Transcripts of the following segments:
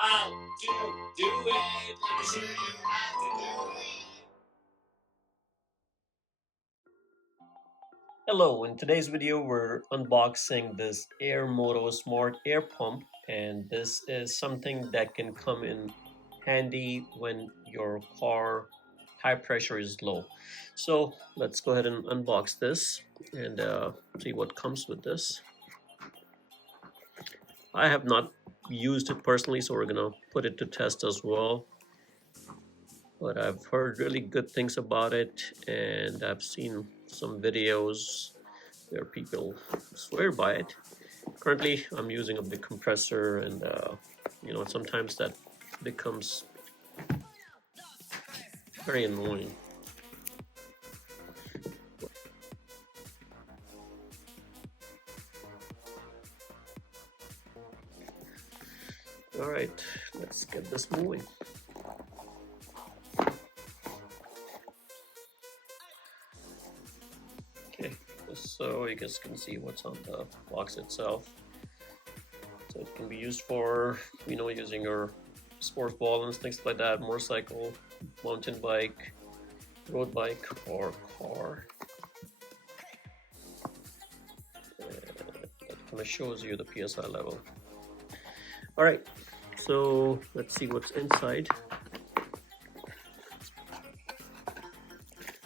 how to do it. Let me show you how to do it. Hello, in today's video we're unboxing this Airmoto smart air pump, and this is something that can come in handy when your car tire pressure is low. So let's go ahead and unbox this and see what comes with this. I have not used it personally, so we're gonna put it to test as well, but I've heard really good things about it, and I've seen some videos where people swear by it. Currently I'm using a big compressor, and sometimes that becomes very annoying. All right, let's get this moving. Okay, so you guys can see what's on the box itself. So it can be used for, using your sports ball and things like that, motorcycle, mountain bike, road bike, or car. And that kind of shows you the PSI level. All right, so let's see what's inside.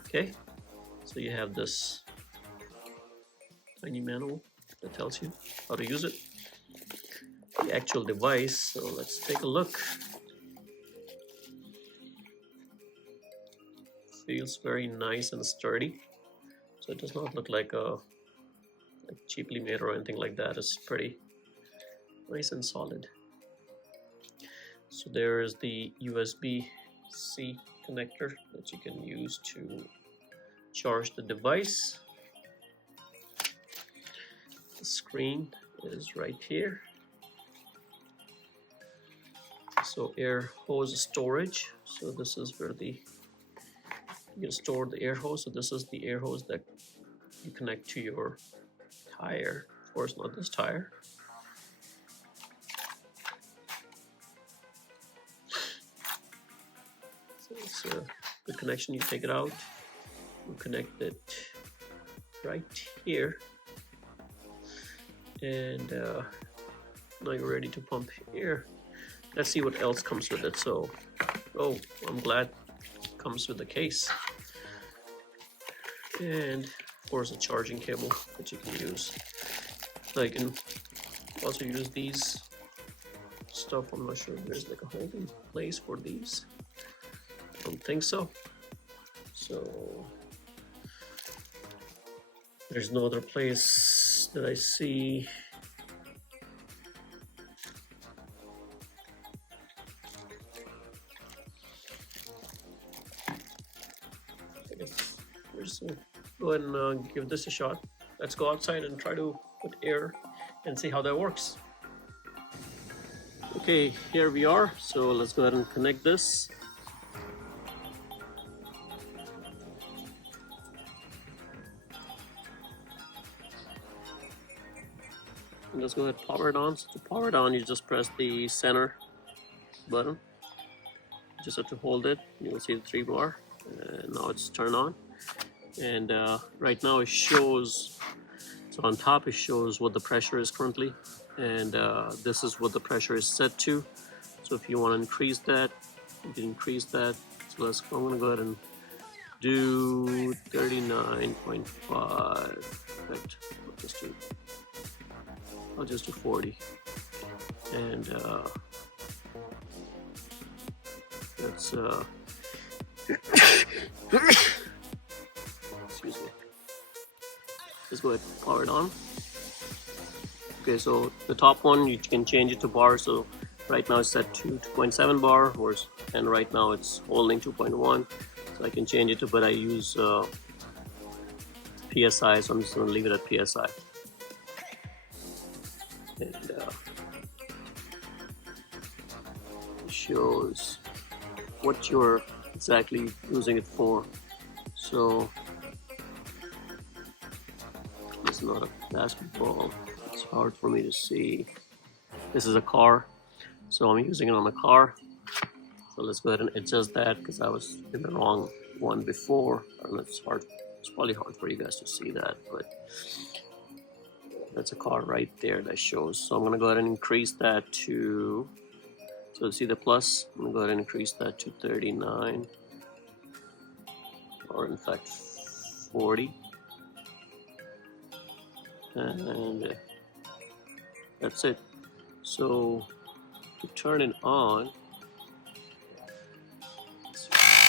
Okay, so you have this tiny manual that tells you how to use it, the actual device. So let's take a look. Feels very nice and sturdy, so it does not look like cheaply made or anything like that. It's pretty nice and solid. So there is the USB-C connector that you can use to charge the device. The screen is right here. So air hose storage. So this is where you can store the air hose. So this is the air hose that you connect to your tire. Of course, not this tire. So it's a good connection. You take it out, you connect it right here, and now you're ready to pump air. Let's see what else comes with it. So, oh, I'm glad it comes with the case, and of course a charging cable that you can use. Now you can also use these stuff. I'm not sure if there's like a holding place for these. I don't think so. So there's no other place that I see. I guess we're just gonna go ahead and give this a shot. Let's go outside and try to put air and see how that works. Okay, here we are. So let's go ahead and connect this. And let's go ahead and power it on. So to power it on, you just press the center button. You just have to hold it. You will see the 3 bar. And now it's turned on. And right now it shows, so on top it shows what the pressure is currently. And this is what the pressure is set to. So if you want to increase that, you can increase that. So I'm going to go ahead and do 39.5. In fact, I'll just do 40, and that's excuse me. Let's go ahead and power it on. Okay, so the top one you can change it to bar. So right now it's set to 2.7 bar, and right now it's holding 2.1. So I can change it to, but I use PSI, so I'm just going to leave it at PSI. And it shows what you're exactly using it for. So it's not a basketball. It's hard for me to see. This is a car. So I'm using it on the car. So let's go ahead and adjust that because I was in the wrong one before. And it's hard. It's probably hard for you guys to see that, but that's a car right there that shows. So I'm gonna go ahead and increase that to, so see the plus, I'm gonna go ahead and increase that to 39, or in fact 40. And that's it. So to turn it on,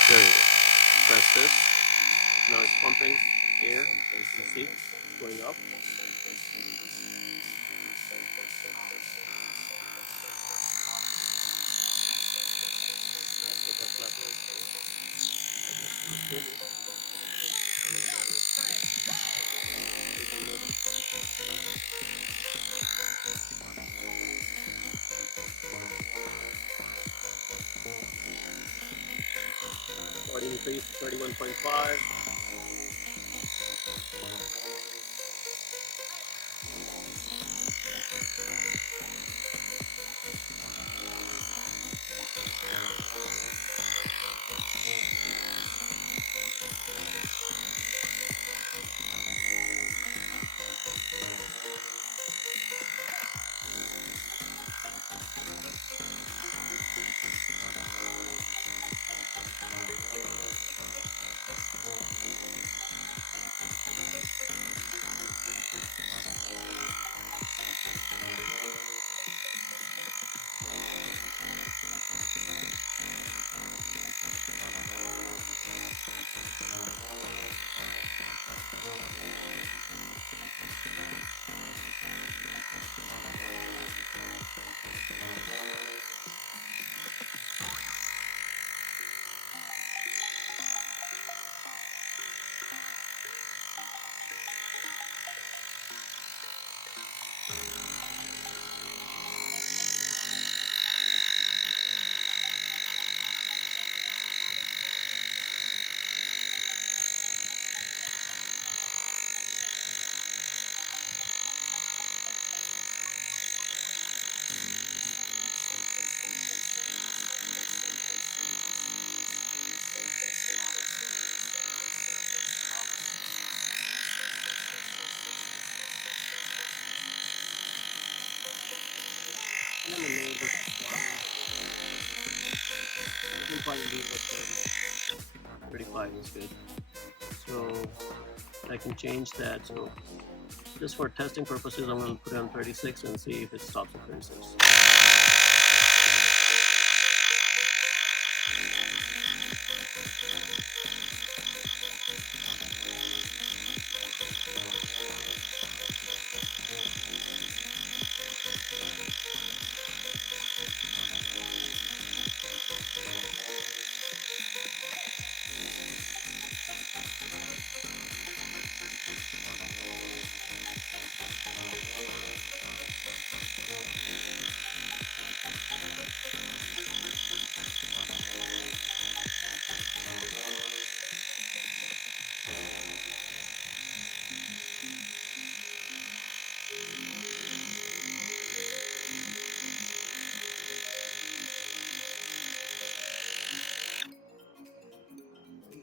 there it is. Press this. Now it's pumping air, as you can see, going up. Already increased to 31.5. Probably leave it 35 is good. So I can change that. So just for testing purposes, I'm going to put it on 36 and see if it stops at 36.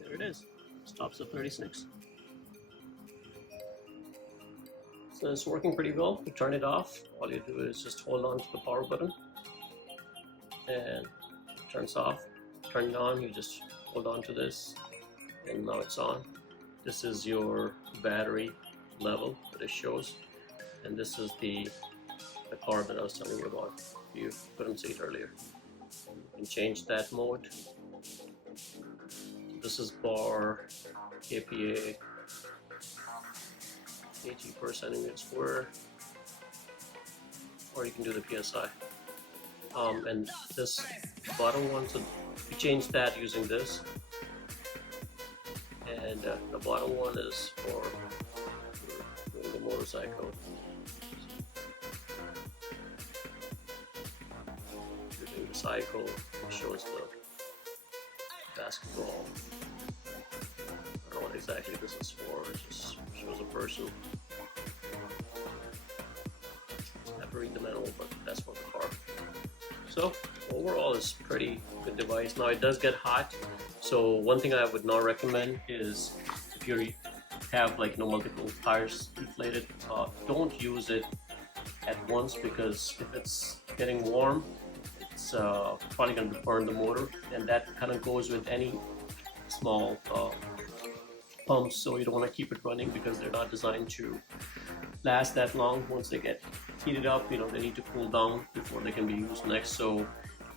There it is. Stops at 36. So it's working pretty well. To turn it off, all you do is just hold on to the power button and it turns off. Turn it on, you just hold on to this and now it's on. This is your battery level that it shows, and this is the car that I was telling you about. You couldn't see it earlier. You can change that mode. This is bar, kPa, kg per centimeter square, or you can do the PSI. And this bottom one, so you change that using this, and the bottom one is for doing the motorcycle. If you're doing the cycle, it shows the basketball. I don't know what exactly this is for, it just shows a person. I have to read the manual, but that's for the car. So overall it's pretty good device. Now it does get hot, so one thing I would not recommend is if you have like multiple tires inflated, don't use it at once, because if it's getting warm, it's probably going to burn the motor, and that kind of goes with any small pumps. So you don't want to keep it running because they're not designed to last that long. Once they get heated up, they need to cool down before they can be used next. So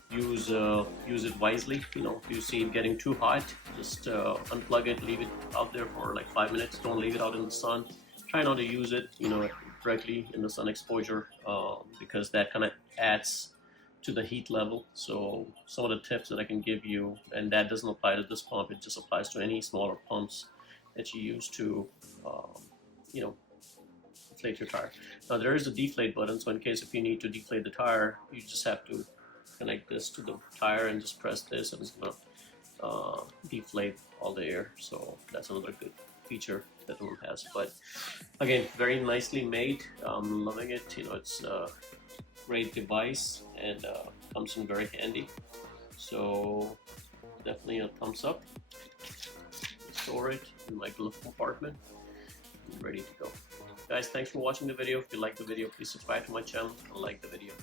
use it wisely. If you see it getting too hot, just unplug it, leave it out there for like 5 minutes. Don't leave it out in the sun. Try not to use it directly in the sun exposure, because that kind of adds to the heat level. So some of the tips that I can give you, and that doesn't apply to this pump, it just applies to any smaller pumps that you use to inflate your tire. Now there is a deflate button, so in case if you need to deflate the tire, you just have to connect this to the tire and just press this, and it's gonna deflate all the air. So that's another good feature that one has. But again, very nicely made. I'm loving it. It's a great device, and comes in very handy. So definitely a thumbs up. Store it in my glove compartment. I'm ready to go. Guys, thanks for watching the video. If you like the video, please subscribe to my channel and like the video.